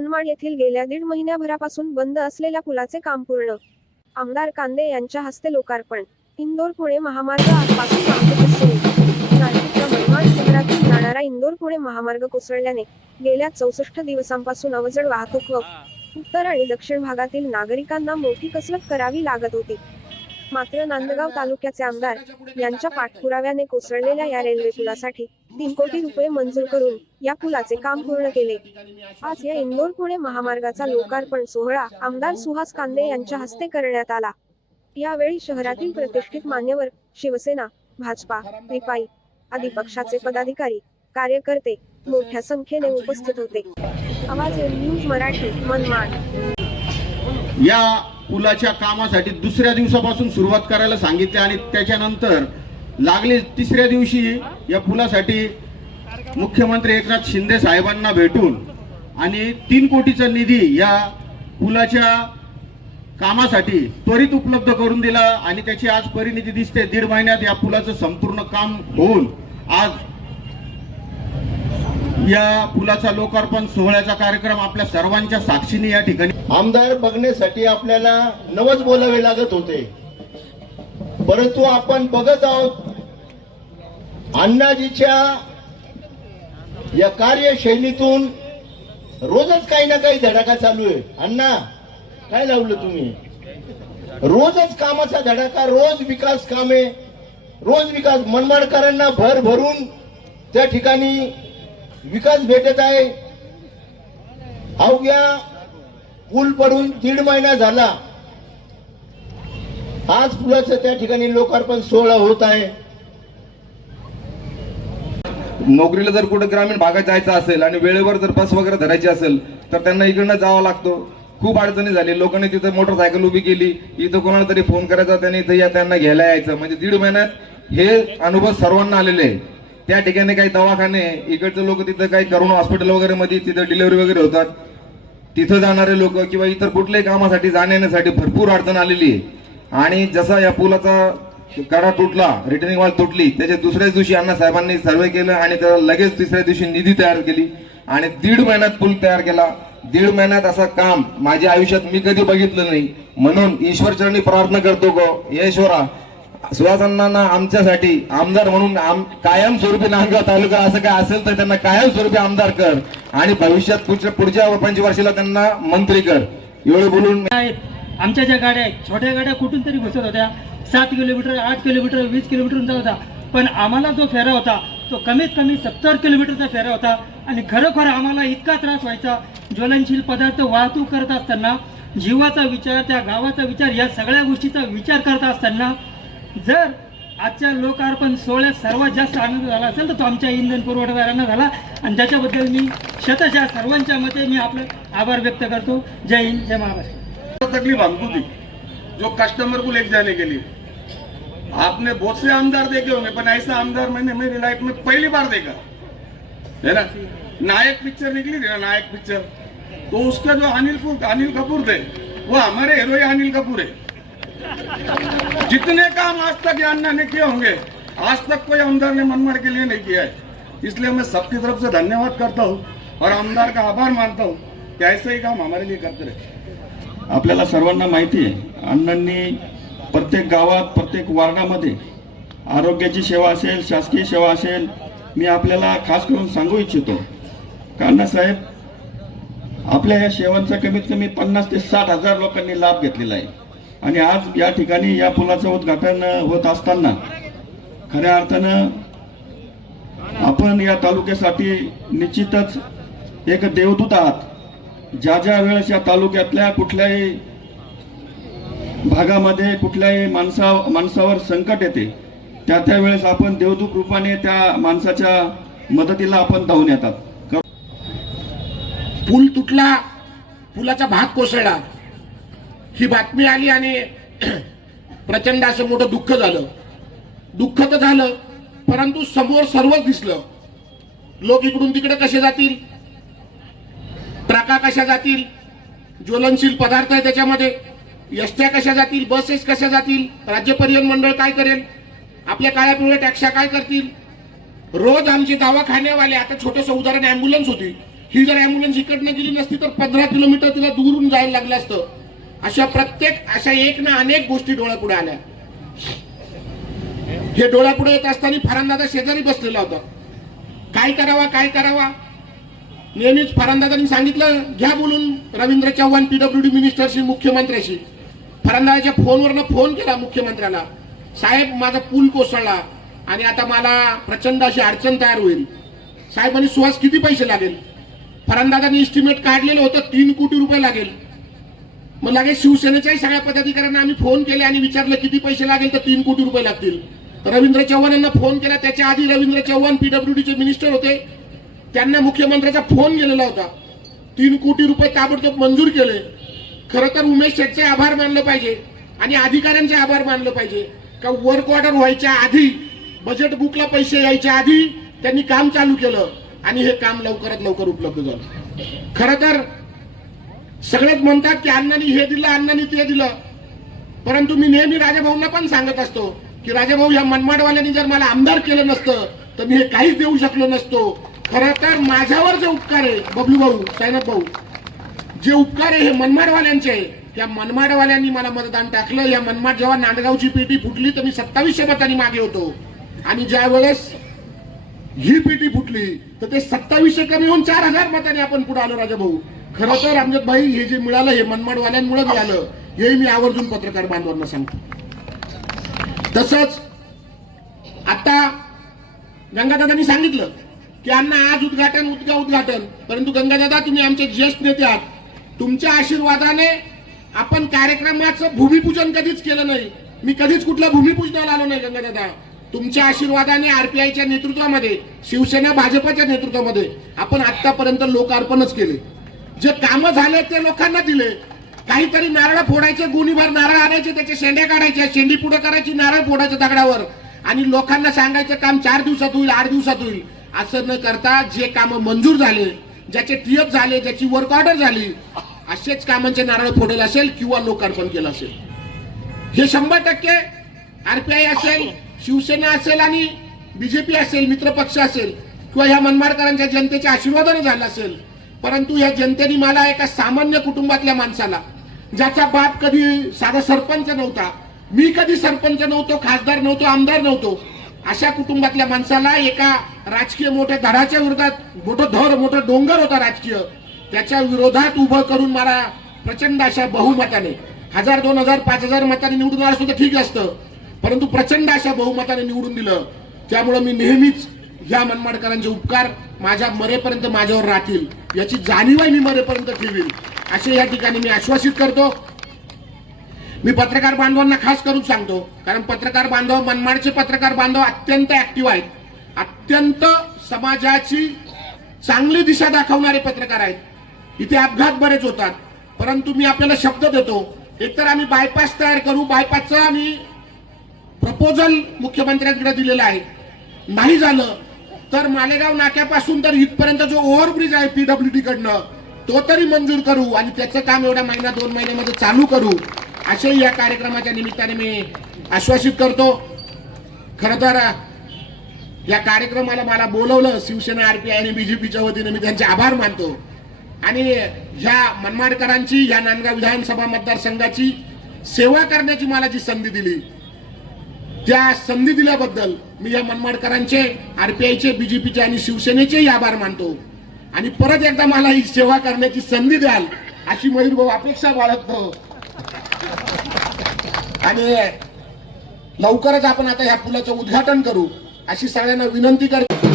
मनमाड येथील गेल्या दीड महिन्याभरापासून बंद असलेल्या पुलाचे काम पूर्ण. आमदार कांदे यांच्या हस्ते लोकार्पण. इंदोर पुणे महामार्ग आजपासून नाशिकच्या मनमाड शहरातून जाणारा इंदोर पुणे महामार्ग कोसळल्याने गेल्या चौसष्ट दिवसांपासून अवजड वाहतूक व उत्तर आणि दक्षिण भागातील नागरिकांना मोठी कसरत करावी लागत होती. मात्र नांदगाव तालुक्याचे आमदार यांच्या पाठपुराव्याने कोसळलेल्या या रेल्वे पुलासाठी तीन कोटी रुपये मंजूर करून या पुलाचे काम पूर्ण केले. आज या इंदोर पुणे महामार्गाचा लोकार्पण सोहळा आमदार सुहास कांदे यांच्या हस्ते करण्यात आला. यावेळी शहरातील प्रतिष्ठित मान्यवर शिवसेना भाजपा रिपाई आदी पक्षाचे पदाधिकारी कार्यकर्ते मोठ्या संख्येने उपस्थित होते. आवाज न्यूज मराठी मनमाड. या पुलाच्या कामासाठी दुसऱ्या दिवसापासून सुरुवात करायला सांगितले आणि त्याच्यानंतर लागले तिसऱ्या दिवशी या पुलासाठी मुख्यमंत्री एकनाथ शिंदे साहेबांना भेटून आणि तीन कोटीचा निधी या पुलाच्या कामासाठी त्वरित उपलब्ध करून दिला आणि त्याची आज परिणिती दिसते. दीड महिन्यात या पुलाचं संपूर्ण काम होऊन आज या पुलाचा लोकार्पण सोहळ्याचा कार्यक्रम आपल्या सर्वांच्या साक्षीने या ठिकाणी आमदार बघण्यासाठी आपल्याला नवच बोलावे लागत होते. परंतु आपण बघत आहोत अण्णाजीच्या या कार्यशैलीतून रोजच काही ना काही धडाका चालू आहे. अण्णा काय लावलं तुम्ही? रोजच कामाचा धडाका रोज विकास कामे रोज विकास मनमाडकरांना भर भरून त्या ठिकाणी विकास भेटत आहे. अवघ्या पूल पडून दीड महिना झाला. आज पुलाचं त्या ठिकाणी लोकार्पण सोहळा होत आहे. नोकरीला जर कुठं ग्रामीण भागात जायचं असेल आणि वेळेवर जर बस वगैरे धरायची असेल तर त्यांना इकडनं जावं लागतो. खूप अडचणी झाली. लोकांनी तिथं मोटरसायकल उभी केली. इथं कोणाला तरी फोन करायचा त्यांनी इथं या त्यांना घ्यायला यायचं. म्हणजे दीड महिन्यात हे अनुभव सर्वांना आलेले आहे. त्या ठिकाणी काही दवाखाने इकडचे लोक तिथं काही करोना हॉस्पिटल वगैरे मध्ये तिथं डिलिव्हरी वगैरे होतात. तिथं जाणारे लोक किंवा इतर कुठल्याही कामासाठी जाण्यासाठी भरपूर अडचण आलेली आहे. आणि जसा या पुलाचा कडा तुटला रिटर्निंग वॉल तुटली त्याच्या दुसऱ्याच दिवशी अण्णा साहेबांनी सर्वे केलं आणि त्याला लगेच तिसऱ्या दिवशी निधी तयार केली. आणि दीड महिन्यात पूल तयार केला. दीड महिन्यात असं काम माझ्या आयुष्यात मी कधी बघितलं नाही. म्हणून ईश्वरचरणी प्रार्थना करतो गो ईश्वरा सुहासांना आमच्यासाठी आमदार म्हणून आम कायमस्वरूपी नांदगाव तालुका असं काय असेल तर त्यांना कायमस्वरूपी आमदार कर आणि भविष्यात पुढच्या पुढच्या पंचवर्षीला त्यांना मंत्री कर. एवढे बोलून आमच्या ज्या गाड्या आहेत छोट्या गाड्या कुठून तरी घुसत होत्या. सात किलोमीटर आठ किलोमीटर वीस किलोमीटर होता. पण आम्हाला जो फेरा होता तो कमीत कमी सत्तर किलोमीटरचा फेरा होता. आणि खरोखर आम्हाला इतका त्रास व्हायचा ज्वलनशील पदार्थ वाहतूक करत असताना जीवाचा विचार त्या गावाचा विचार या सगळ्या गोष्टीचा विचार करत असताना जर आजच्या लोकार्पण सोहळ्यात सर्वात जास्त आनंद झाला असेल तर तो आमच्या इंधन पुरवठादारांना झाला. आणि त्याच्याबद्दल मी शतशः सर्वांच्या मते मी आपलं आभार व्यक्त करतो. जय हिंद जय महाराष्ट्र. तकलीफ हमको थी जो कस्टमर को लेके जाने के लिए। आपने बहुत से आमदार देखे होंगे पर ऐसा आमदार मैंने मेरी लाइफ में पहली बार देखा। है ना? नायक पिक्चर निकली थी ना नायक पिक्चर तो उसका जो अनिल अनिल कपूर थे वो हमारे हीरो अनिल कपूर है। जितने काम आज तक ये अन्ना ने किए होंगे आज तक कोई आमदार ने मनमाड़ के लिए नहीं किया है। इसलिए मैं सबकी तरफ से धन्यवाद करता हूँ और आमदार का आभार मानता हूँ कि ऐसे ही काम हमारे लिए करते रहे। आपल्याला सर्वांना माहिती आहे अण्णांनी प्रत्येक गावात प्रत्येक वार्डामध्ये आरोग्याची सेवा असेल शासकीय सेवा असेल मी आपल्याला खास करून सांगू इच्छितो का अण्णासाहेब आपल्या या सेवांचा कमीत कमी पन्नास ते साठ हजार लोकांनी लाभ घेतलेला आहे. आणि आज या ठिकाणी या पुलाचं उद्घाटन होत असताना खऱ्या अर्थानं आपण या तालुक्यासाठी निश्चितच एक देवदूत आहात. ज्या ज्या वेळेस या तालुक्यातल्या कुठल्याही भागामध्ये कुठल्याही माणसा माणसावर संकट येते त्या त्या वेळेस आपण देवदूत रूपाने त्या माणसाच्या मदतीला आपण धावून येतात. पूल तुटला पुलाचा भाग कोसळला. ही बातमी आली आणि प्रचंड असं मोठं दुःख झालं. दुःख तर झालं परंतु समोर सर्वच दिसलं. लोक इकडून तिकडे कसे जातील? ट्रका कशा जातील? ज्वलनशील पदार्थ आहे त्याच्यामध्ये. एसट्या कशा जातील? बसेस कशा जातील? राज्य परिवहन मंडळ काय करेल? आपल्या काळ्या पिवळ्या टॅक्सा काय करतील? रोज आमचे दवाखान्यावाले आता छोटंसं उदाहरण ॲम्ब्युलन्स होती. ही जर अँब्युलन्स इकडनं गेली नसती तर पंधरा किलोमीटर तिला दूरून जायला लागलं असतं. अशा प्रत्येक अशा एक ना अनेक गोष्टी डोळ्यापुढे आल्या. हे डोळ्यापुढे येत असताना फरांदादा शेजारी बसलेला होता. काय करावा काय करावा? नेहमीच फरांदादांनी सांगितलं घ्या बोलून रवींद्र चव्हाण पीडब्ल्यूडी मिनिस्टरशी मुख्यमंत्र्याशी. फरांदाच्या फोनवरनं फोन केला मुख्यमंत्र्याला. साहेब माझा पूल कोसळला आणि आता मला प्रचंड अशी अडचण तयार होईल. साहेबांनी सुहास किती पैसे लागेल? फरांदादांनी इस्टिमेट काढलेलं होतं तीन कोटी रुपये लागेल. मग लगेच शिवसेनेच्याही सगळ्या पदाधिकाऱ्यांना आम्ही फोन केले आणि विचारलं किती पैसे लागेल तर तीन कोटी रुपये लागतील. रवींद्र चव्हाण यांना फोन केला. त्याच्या आधी रवींद्र चव्हाण पीडब्ल्यूडीचे मिनिस्टर होते. त्यांना मुख्यमंत्र्याचा फोन गेलेला होता. तीन कोटी रुपये ताबडतोब मंजूर केले. खरं तर उमेश शेठचे आभार मानलं पाहिजे आणि अधिकाऱ्यांचे आभार मानलं पाहिजे. का वर्क ऑर्डर व्हायच्या आधी बजेट बुकला पैसे यायच्या आधी त्यांनी काम चालू केलं. आणि हे काम लवकरात लवकर उपलब्ध झालं. खरं तर सगळेच म्हणतात की अण्णांनी हे दिलं अण्णांनी ते दिलं. परंतु मी नेहमी राजाभाऊंना पण सांगत असतो की राजाभाऊ या मनमाडवाल्यांनी जर मला आमदार केलं नसतं तर मी हे काहीच देऊ शकलो नसतो. खरं तर माझ्यावर जे उपकार आहे बबलू भाऊ सायनाथ भाऊ जे उपकार आहे हे मनमाडवाल्यांचे आहे. त्या मनमाडवाल्यांनी मला मतदान टाकलं. या मनमाड जेव्हा नांदगावची पेटी फुटली तर मी सत्तावीसशे मतांनी मागे होतो. आणि ज्या वेळेस ही पेटी फुटली तर ते सत्तावीसशे कमी होऊन चार हजार मतांनी आपण पुढे आलो राजा भाऊ खरं तर अमजद हे जे मिळालं हे मनमाडवाल्यांमुळे मिळालं. हे मी आवर्जून पत्रकार बांधवांना सांगतो. तसंच आता गंगादादांनी सांगितलं की अण्णा आज उद्घाटन उद्गा उद्घाटन. परंतु गंगादादा तुम्ही आमचे ज्येष्ठ नेते आहात. तुमच्या आशीर्वादाने आपण कार्यक्रमाचं भूमिपूजन कधीच केलं नाही. मी कधीच कुठल्या भूमिपूजनाला आलो नाही गंगादादा. तुमच्या आशीर्वादाने आरपीआयच्या नेतृत्वामध्ये शिवसेना भाजपच्या नेतृत्वामध्ये आपण आतापर्यंत लोकार्पणच केले. जे कामं झाले ते लोकांना दिले. काहीतरी नारळ फोडायचे गुणीभर नारळ आणायचे त्याच्या शेंड्या काढायच्या शेंडी पुढे करायची नारळ फोडायचं दगडावर. आणि लोकांना सांगायचं काम चार दिवसात होईल आठ दिवसात होईल. असं न करता जे काम मंजूर झाले ज्याचे टीएफ झाले ज्याची वर्क ऑर्डर झाली असेच कामांचे नारळ फोडेल असेल किंवा लोकार्पण केलं असेल. हे शंभर टक्के आरपीआय असेल शिवसेना असेल आणि बीजेपी असेल मित्रपक्ष असेल किंवा ह्या मनमाडकरांच्या जनतेच्या आशीर्वादाने झालं असेल परंतु या जनतेने मला एका सामान्य कुटुंबातल्या माणसाला ज्याचा बाप कधी साधा सरपंच नव्हता मी कधी सरपंच नव्हतो खासदार नव्हतो आमदार नव्हतो अशा कुटुंबातल्या माणसाला एका राजकीय मोठ्या धडाच्या विरोधात मोठं धर मोठं डोंगर होता राजकीय त्याच्या विरोधात उभं करून मला प्रचंड अशा बहुमताने हजार दोन हजार पाच हजार मताने निवडून आलं सुद्धा तर ठीक असतं परंतु प्रचंड अशा बहुमताने निवडून दिलं त्यामुळं मी नेहमीच या मनमाडकरांचे उपकार माझ्या मरेपर्यंत माझ्यावर राहतील. याची जाणीवही मी मरेपर्यंत ठेवील असे या ठिकाणी मी आश्वासित करतो. मी पत्रकार बांधवांना खास करून सांगतो कारण पत्रकार बांधव मनमाडचे पत्रकार बांधव अत्यंत ऍक्टिव्ह आहेत. अत्यंत समाजाची चांगली दिशा दाखवणारे पत्रकार आहेत. इथे अपघात बरेच होतात. परंतु मी आपल्याला शब्द देतो एकतर आम्ही बायपास तयार करू बायपासचं आम्ही प्रपोजल मुख्यमंत्र्यांकडे दिलेलं आहे. नाही झालं तर मालेगाव नाक्यापासून तर इथपर्यंत जो ओव्हरब्रिज आहे पीडब्ल्यूडी कडनं तो तरी मंजूर करू आणि त्याचं काम एवढ्या महिना दोन महिन्यामध्ये चालू करू. असे या कार्यक्रमाच्या निमित्ताने मी आश्वासित करतो. खरं तर या कार्यक्रमाला मला बोलवलं शिवसेना आरपीआय आणि बीजेपीच्या वतीने मी त्यांचे आभार मानतो. आणि ह्या मनमाडकरांची या नांदगाव विधानसभा मतदारसंघाची सेवा करण्याची मला जी संधी दिली त्या संधी दिल्याबद्दल मी या मनमाडकरांचे आरपीआयचे बीजेपीचे आणि शिवसेनेचे आभार मानतो. आणि परत एकदा मला ही सेवा करण्याची संधी द्याल अशी मयूर भाऊ अपेक्षा बाळगतो. आणि लवकरच आपण आता या पुलाचं उद्घाटन करू अशी सगळ्यांना विनंती करतो.